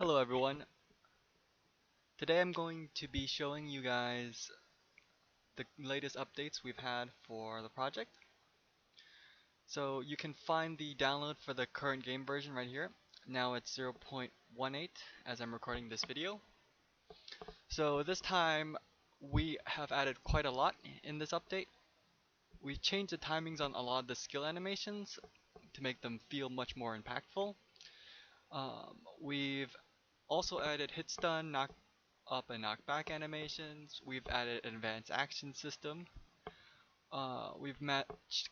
Hello everyone. Today I'm going to be showing you guys the latest updates we've had for the project. So you can find the download for the current game version right here. Now it's 0.18 as I'm recording this video. So this time we have added quite a lot in this update. We changed the timings on a lot of the skill animations to make them feel much more impactful. We've also added hit stun, knock up and knock back animations. We've added an advanced action system. We've matched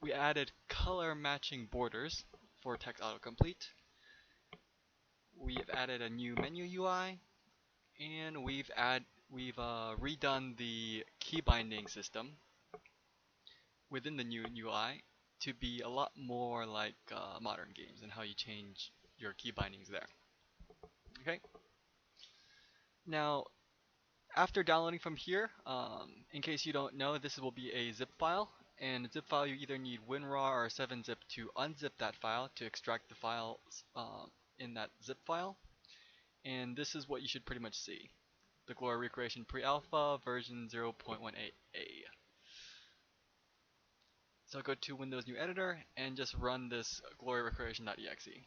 we added color matching borders for text autocomplete. We've added a new menu UI, and we've redone the key binding system within the new UI to be a lot more like modern games and how you change your key bindings there. Okay. Now, after downloading from here, in case you don't know, this will be a zip file. And a zip file, you either need WinRAR or 7-zip to unzip that file to extract the files in that zip file. And this is what you should pretty much see. The Glory Recreation Pre-Alpha version 0.18a. So go to Windows New Editor and just run this Glory Recreation.exe.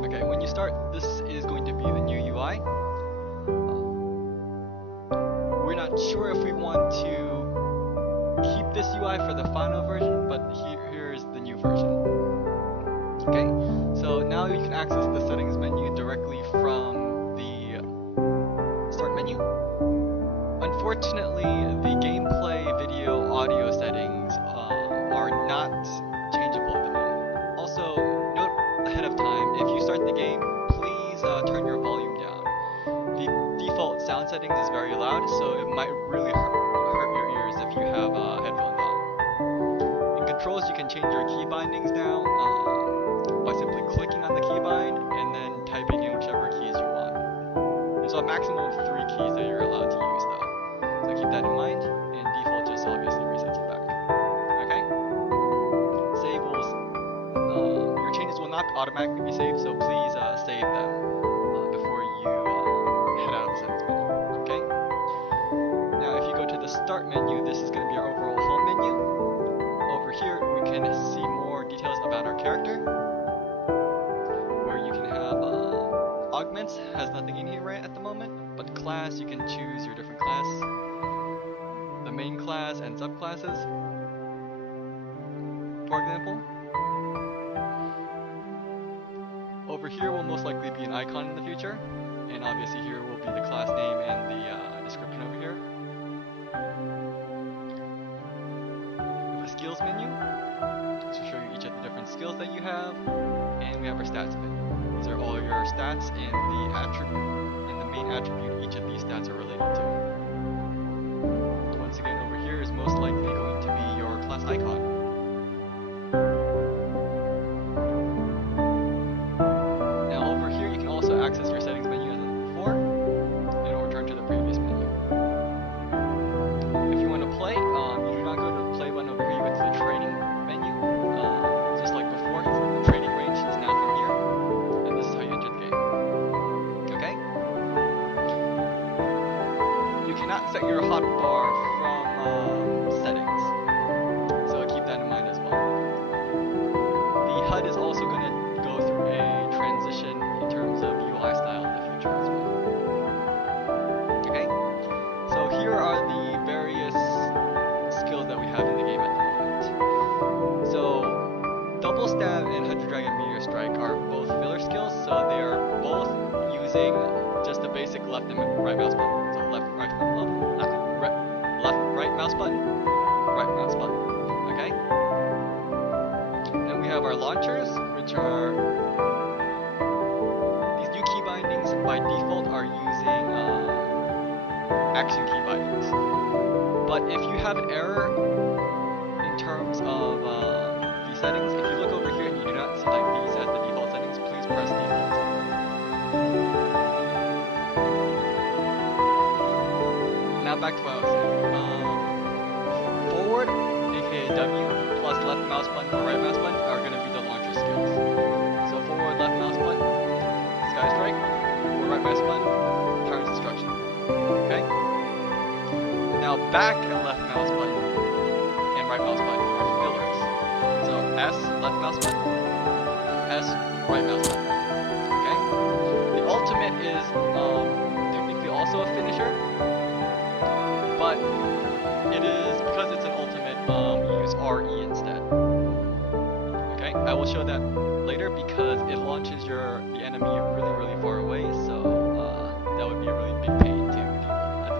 Okay, when you start, this is going to be the new UI. We're not sure if we want to keep this UI for the final version, but here's the new version. Okay, so now you can access the settings menu directly from the start menu. Unfortunately, the gameplay, video, audio settings are not changeable at the moment. Also, note ahead of time, if you start the game, please turn your volume down. The default sound settings is very loud, so it might really hurt your ears if you have headphones on. In controls, you can change your key bindings now by simply clicking on the keybind and then typing in whichever keys you want. There's a maximum of 3 keys that you're allowed to use though. So keep that in mind, and default just obviously resets you back. Okay? Save will, your changes will not automatically be saved, so please save them before you head out of the settings menu. Okay? Now if you go to the start menu, this is going to be our overall home menu. Over here we can see more details about our character, where you can have augments, has nothing in here right at the moment, but class, you can choose your different class, the main class and subclasses, for example. Over here will most likely be an icon in the future, and obviously here will be the class name and the description over here. We have a skills menu to show you each of the different skills that you have, and we have our stats menu. These are all your stats and the main attribute each of these stats are related to. Once again, over here is most likely going to be your class icon. Now over here you can also access your settings menu as before, and it'll return to the previous menu. If you want to play, you do not go to the play button over here, you go to the training menu. Just like before, the training range is now from here, and this is how you enter the game. Okay? You cannot set your hotbar from settings, so keep that in mind as well. The HUD is also going to go through a transition in terms of UI style in the future as well. Okay? So here are the various skills that we have in the game at the moment. So double stab and 100 Dragon Meteor Strike are both filler skills, so they are both using just the basic left and right mouse button. So left, right mouse button, right mouse button. Okay? Then we have our launchers, which are these new key bindings by default are using action key bindings. But if you have an error in terms of the settings, if you look over here and you do not see like these as the default settings, please press default. Now back to what I was saying. forward, aka W, plus left mouse button or right mouse button are going to be the launcher skills. So forward left mouse button, Sky Strike, forward right mouse button, Tyrant's Destruction. Okay? Now back and left mouse button and right mouse button are fillers. So S, left mouse button, S, right mouse button. Okay? The ultimate is technically also a finisher, but it is, because it's an ultimate, use RE instead. Okay, I will show that later because it launches the enemy really, really far away, so that would be a really big pain to people at the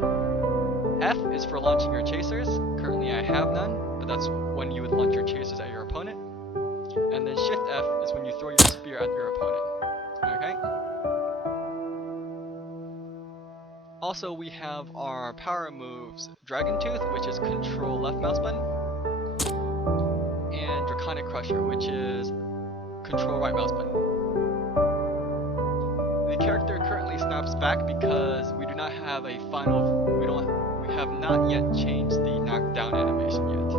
moment. F is for launching your chasers. Currently I have none, but that's when you would launch your chasers at your opponent. And then Shift F is when you throw your spear at your opponent. Okay? Also, we have our power moves, Dragon Tooth, which is control left mouse button, and Draconic Crusher, which is control right mouse button. The character currently snaps back because we do not have a final, we have not yet changed the knockdown animation yet.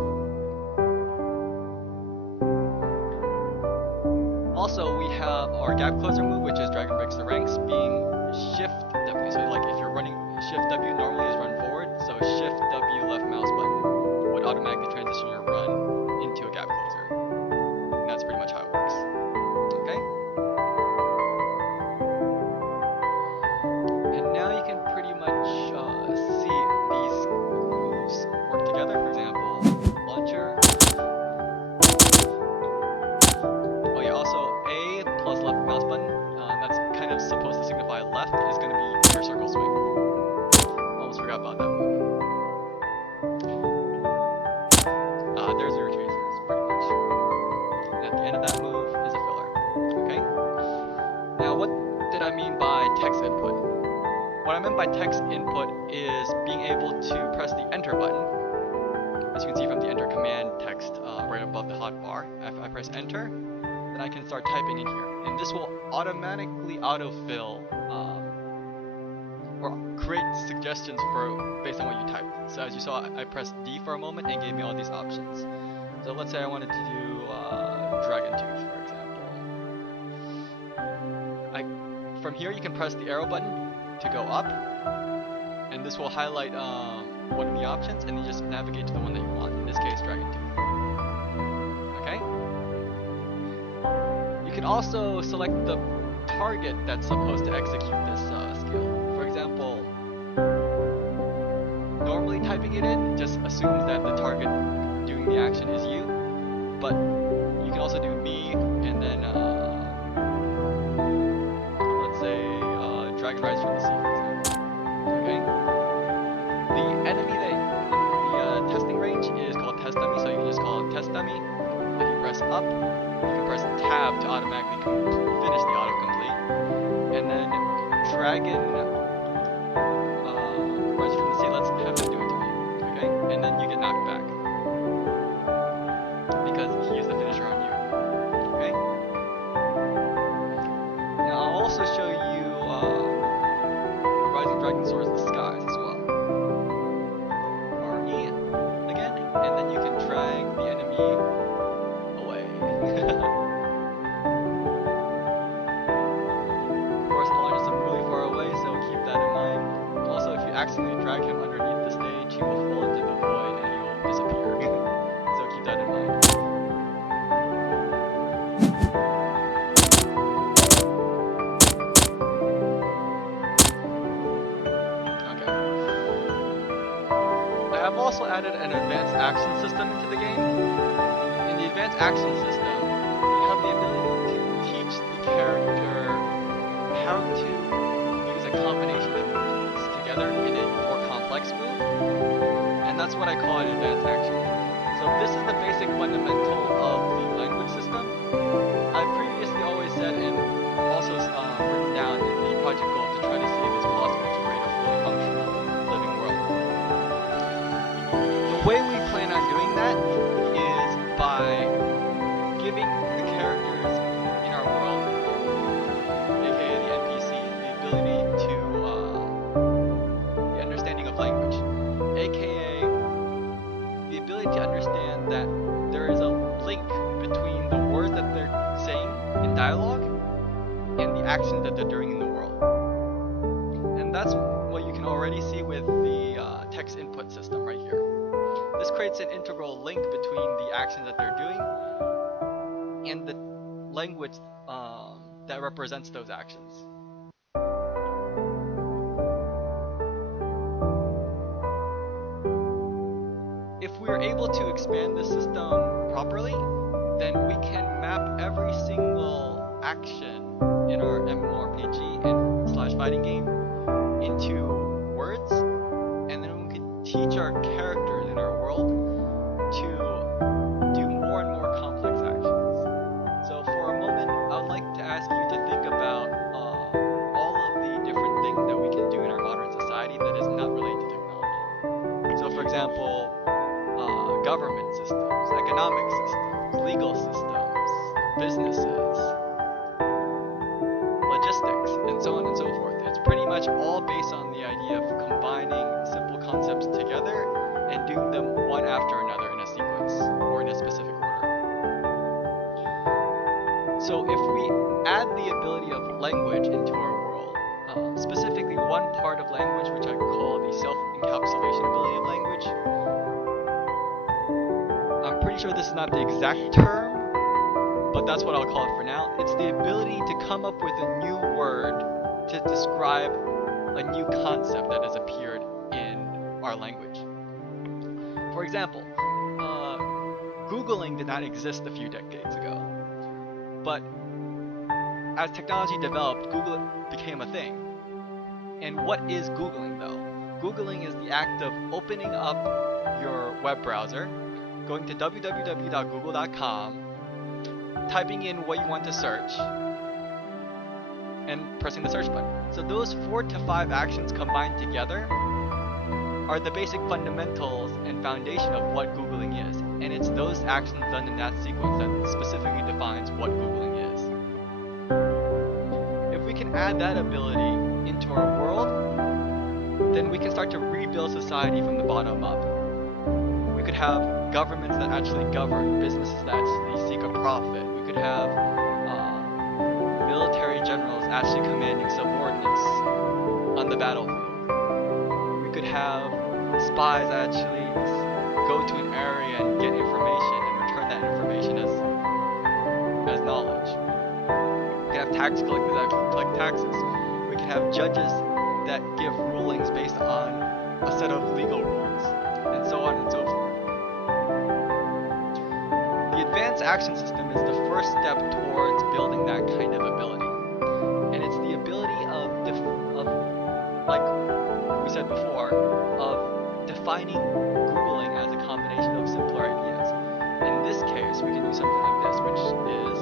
Also, we have our gap closer move, which is Dragon Breaks the Ranks, being Shift W. So like if you're running, Shift W normally is run forward, so Shift W left mouse button would automatically transition your run into a gap closer. And that's pretty much how it works. Okay? And now you can pretty much see these moves work together. For example, launcher. Oh yeah, also A plus left mouse button, that's kind of supposed to signify left, is going to be your circle swing. Almost forgot about that move. There's your chasers, pretty much. And at the end of that move is a filler. Okay? Now, what did I mean by text input? What I meant by text input is being able to press the enter button. As you can see from the enter command text right above the hotbar. If I press enter, then I can start typing in here. And this will automatically autofill or create suggestions based on what you typed. So as you saw, I pressed D for a moment and gave me all these options. So let's say I wanted to do Dragon Tooth, for example. From here you can press the arrow button to go up, and this will highlight one of the options, and you just navigate to the one that you want, in this case Dragon Tooth. Okay? You can also select the target that's supposed to execute this skill. For example, normally typing it in just assumes that the target doing the action is you, but you can also do me and then let's say Dragon Rise from the Sea, for example. Okay? The enemy that in the testing range is called Test Dummy, so you can just call it Test Dummy. If you press up, you can press tab to automatically finish the autocomplete, and then Dragon Rise from the Sea, let's have him do it to me, okay? And then you get knocked back because he used the finisher on you, okay? Now I'll also show you Rising Dragon Soars the Skies as well. RE again, and then you can drag the enemy away. Of course, the launch is really far away, so keep that in mind. Also, if you accidentally drag him underneath the stage, he will fall into the void and he will disappear. So keep that in mind. Okay. I have also added an advanced action system into the game. In the advanced action system, you have the ability to teach the character how to use a combination of moves together in a more complex move, and that's what I call an advanced action. So this is the basic fundamental of the language system. I've previously always said, and also written down in the project goal, to try to see if it's possible to create a fully functional living world. The way we plan on doing that is by giving the characters in our world, aka the NPCs, the ability to the understanding of language, aka And that's what you can already see with the text input system right here. This creates an integral link between the actions that they're doing and the language that represents those actions. If we're able to expand the system properly, then we can map every single action in our MMORPG and /fighting game into words, and then we can teach our characters in our world to do more and more complex actions. So for a moment, I would like to ask you to think about all of the different things that we can do in our modern society that is not related to technology. So for example, government systems, economic systems, legal systems, businesses, logistics, and so on and so forth. It's pretty much all based on the idea of combining simple concepts together and doing them one after another in a sequence or in a specific order. So if we add the ability of language into our world, specifically one part of language which I call the self-encapsulation ability of language, I'm pretty sure this is not the exact term, but that's what I'll call it for now. It's the ability to come up with a new word to describe a new concept that has appeared in our language. For example, Googling did not exist a few decades ago, but as technology developed, Google became a thing. And what is Googling though? Googling is the act of opening up your web browser, going to www.google.com, typing in what you want to search, and pressing the search button. So those 4 to 5 actions combined together are the basic fundamentals and foundation of what Googling is. And it's those actions done in that sequence that specifically defines what Googling is. If we can add that ability into our world, then we can start to rebuild society from the bottom up. We could have governments that actually govern, businesses that actually seek a profit. We could have military generals actually commanding subordinates on the battlefield. We could have spies actually go to an area and get information and return that information as knowledge. We could have tax collectors that collect taxes. We could have judges that give rulings based on a set of legal rules, and so on and so forth. The advanced action system is the first step towards building that kind of ability. And it's the ability of like we said before, of defining Googling as a combination of simpler ideas. In this case, we can do something like this, which is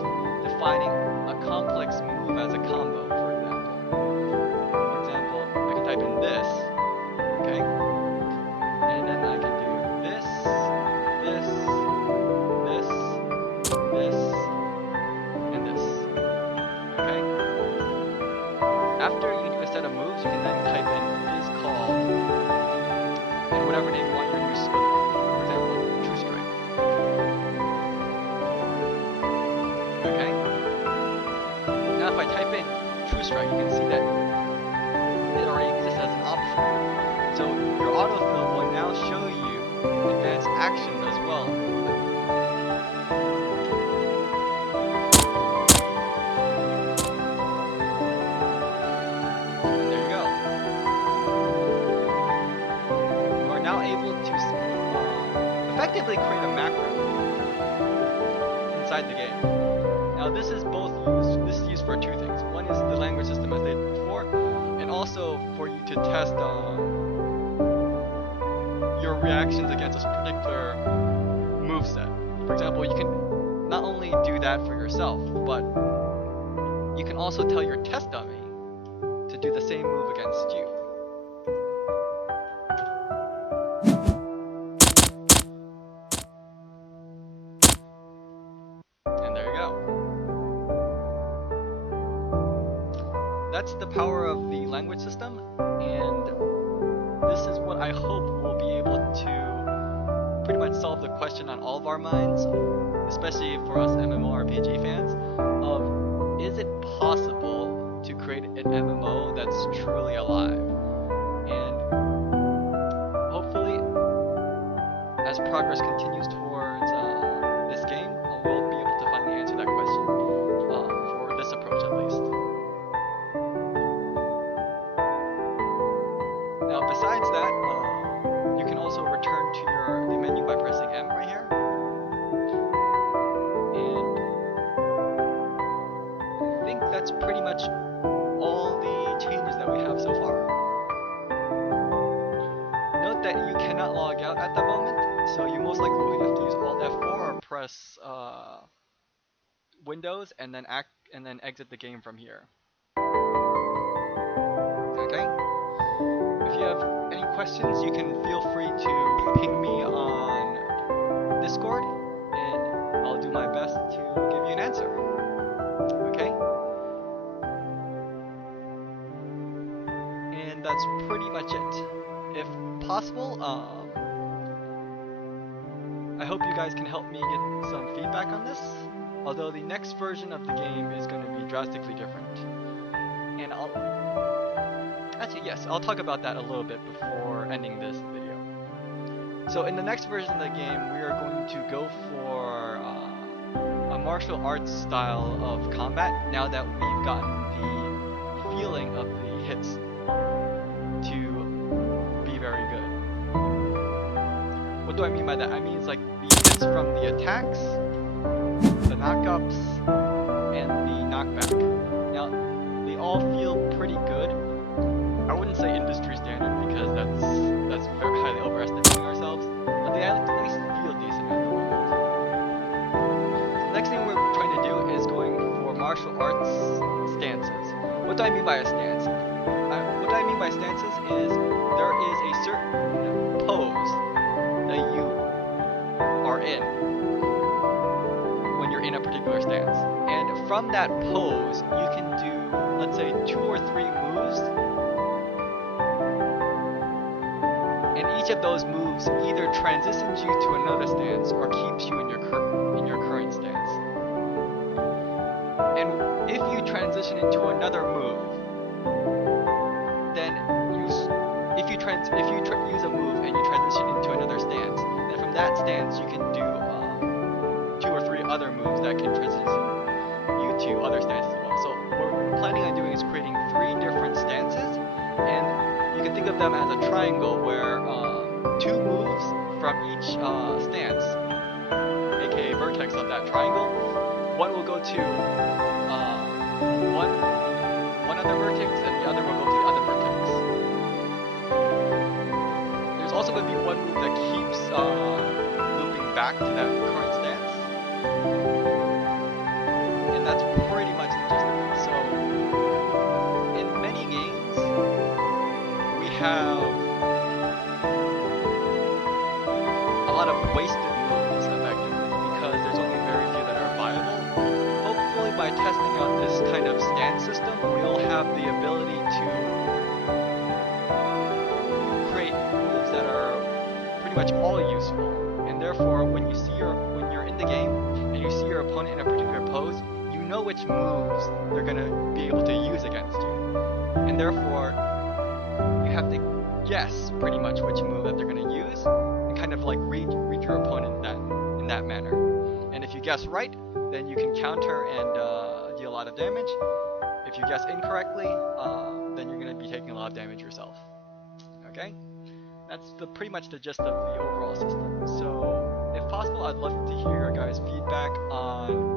defining a complex move as a combo, for example. For example, I can type in this, okay? And then I can do this, this, and this, okay? After you do a set of moves, you can then type in is called, and whatever name you want your new skill, for example, True Strike. Okay? Now if I type in True Strike, you can see that it already exists as an option. So your autofill will now show you advanced actions as well. And there you go. You are now able to effectively create a macro inside the game. Now this is used for 2 things. One is the language system as stated before, and also for you to test your reactions against a particular moveset. For example, you can not only do that for yourself, but you can also tell your test dummy to do the same move against you. And there you go. That's the power of the language system, and this is what I hope will be able to pretty much solve the question on all of our minds, especially for us MMORPG fans, of is it possible to create an MMO that's truly alive? progress continues towards this game, we'll be able to finally answer that question for this approach at least. Now, besides that, you can also return to the menu by pressing M right here. And I think that's pretty much all the changes that we have so far. Note that you cannot log out at the moment, so you most likely will have to use Alt F4 or press Windows and then exit the game from here. Okay? If you have any questions, you can feel free to ping me on Discord, and I'll do my best to give you an answer. Okay? And that's pretty much it. If possible, I hope you guys can help me get some feedback on this, although the next version of the game is going to be drastically different. And I'll talk about that a little bit before ending this video. So in the next version of the game, we are going to go for a martial arts style of combat, now that we've gotten the feeling of the hits to be very good. What do I mean by that? I mean it's like the hits from the attacks, the knockups, and the knockback. Now, they all feel pretty good. I wouldn't say industry standard because that's very highly overestimating ourselves, but they at least feel decent at the moment. So the next thing we're trying to do is going for martial arts stances. What do I mean by a stance? What I mean by stances is there is a certain pose that you are in when you're in a particular stance. And from that pose, you can do, let's say, 2 or 3 moves. And each of those moves either transitions you to another stance or keeps you in your current stance. And if you transition into another move, then if you use a move and you transition into another stance, then from that stance you can do 2 or 3 other moves that can transition you to other stances as well. So what we're planning on doing is creating 3 different stances, and you can think of them as a triangle where 2 moves from each stance, aka vertex of that triangle, one will go to one other vertex and the other will go to the other vertex. There's also going to be one move that keeps looping back to that current stance, and that's pretty much the gist of it. So in many games we have a lot of wasted moves effectively because there's only very few that are viable. Hopefully by testing out this kind of stance system, we'll have the ability to create moves that are pretty much all useful, and therefore when you're in the game and you see your opponent in a particular pose, you know which moves they're going to be able to use against you, and therefore you have to guess pretty much which move that they're going to use and kind of like read your opponent in that manner. And if you guess right, then you can counter and deal a lot of damage. If you guess incorrectly, then you're going to be taking a lot of damage yourself. Okay? That's pretty much the gist of the overall system. So, if possible, I'd love to hear your guys' feedback on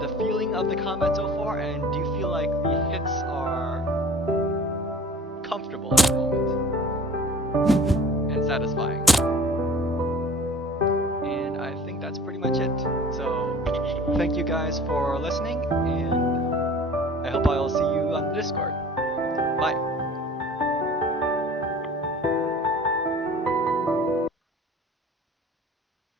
the feeling of the combat so far, and do you feel like the hits are comfortable at the moment and satisfying? And I think that's pretty much it. So, thank you guys for listening, and I hope I'll see you on Discord. Bye.